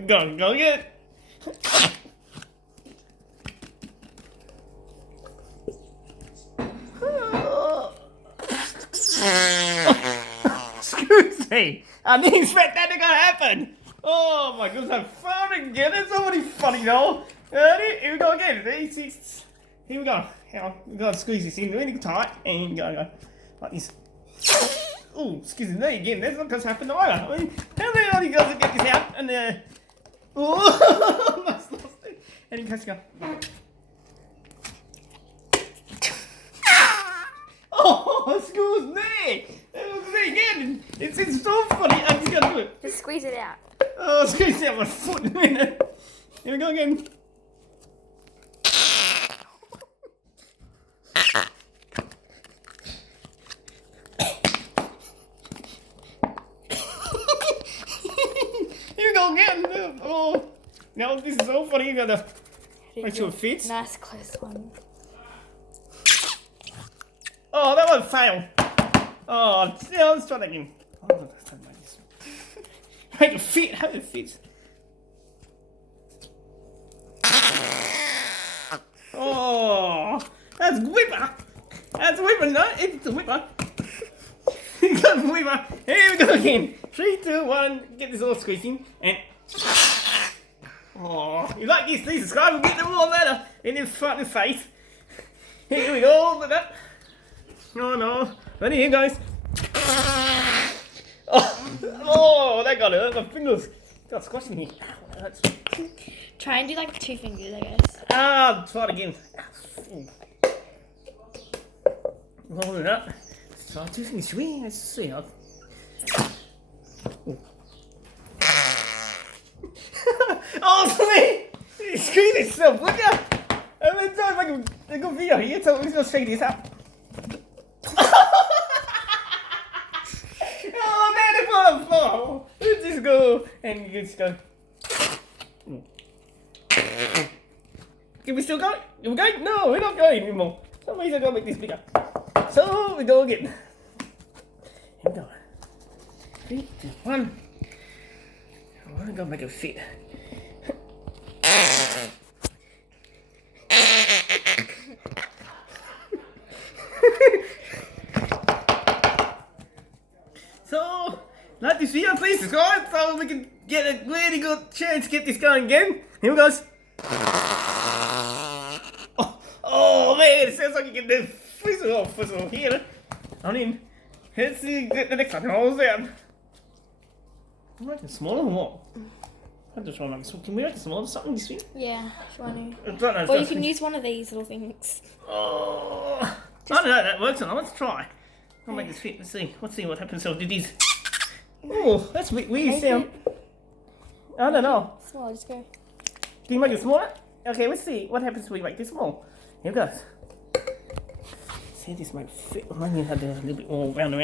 Go again. Excuse me. I didn't expect that to happen. Oh my goodness, I'm funny again. It's already funny though. Ready? Here we go again. Here we go. Hang on. We've got to squeeze this in really tight and go. Like this. Oh, excuse me. There again. That's not going to happen either. I mean, how many of you guys get this out and oh, almost lost it. And you guys go. Oh, excuse me. Again. It's so funny. I just got to do it. Just squeeze it out. Oh, squeeze it out my foot in a minute. Here we go again. Here we go again. Oh, now this is so funny. You gotta make sure it fits. Nice close one. Oh, that one failed. Oh, yeah, let's try that again. Oh, make it fit. How it fits. Oh, that's Whipper. That's Whipper. No, it's the Whipper. You got Whipper. Here we go again. 3, 2, 1. Get this all squeezing and. Oh, you like this? Please subscribe and get them all later in your fucking face. Here we go. Look at that. Oh no. Ready, here guys. Oh, that got hurt. My fingers got squashed in here. That's... Try and do like 2 fingers, I guess. Try it again. Hold it up. Let's try 2 fingers. Let's see. Oh, sorry! Screw yourself, would ya? I'm going to make a good video here, so we're going to straighten this up. Oh man, it's on the floor. Let's just go and just go. Can we still go? Are we going? No, we're not going anymore. Some reason I gotta make this bigger. So we go again. Here we go. 3, 2, 1. I wanna go make it fit. So, like this video, please subscribe so we can get a really good chance to get this going again. Here we go. Oh man, it sounds like you get the fizzle here. On in. Let's see, get the next one. Hold down. I'm making smaller or what? I'm just trying to make it. Can we make it smaller or something this week? Yeah, if you want to. Or you can use one of these little things. Oh, I don't know, that works or not. Let's try. I'll make this fit. Let's see. Let's see what happens if I do this. Oh, that's a bit weird sound. I don't know. Small, just go. Can you make it smaller? Okay, let's see what happens if we make this small. Here it goes. See, this might fit. I might have to do a little bit more round and round.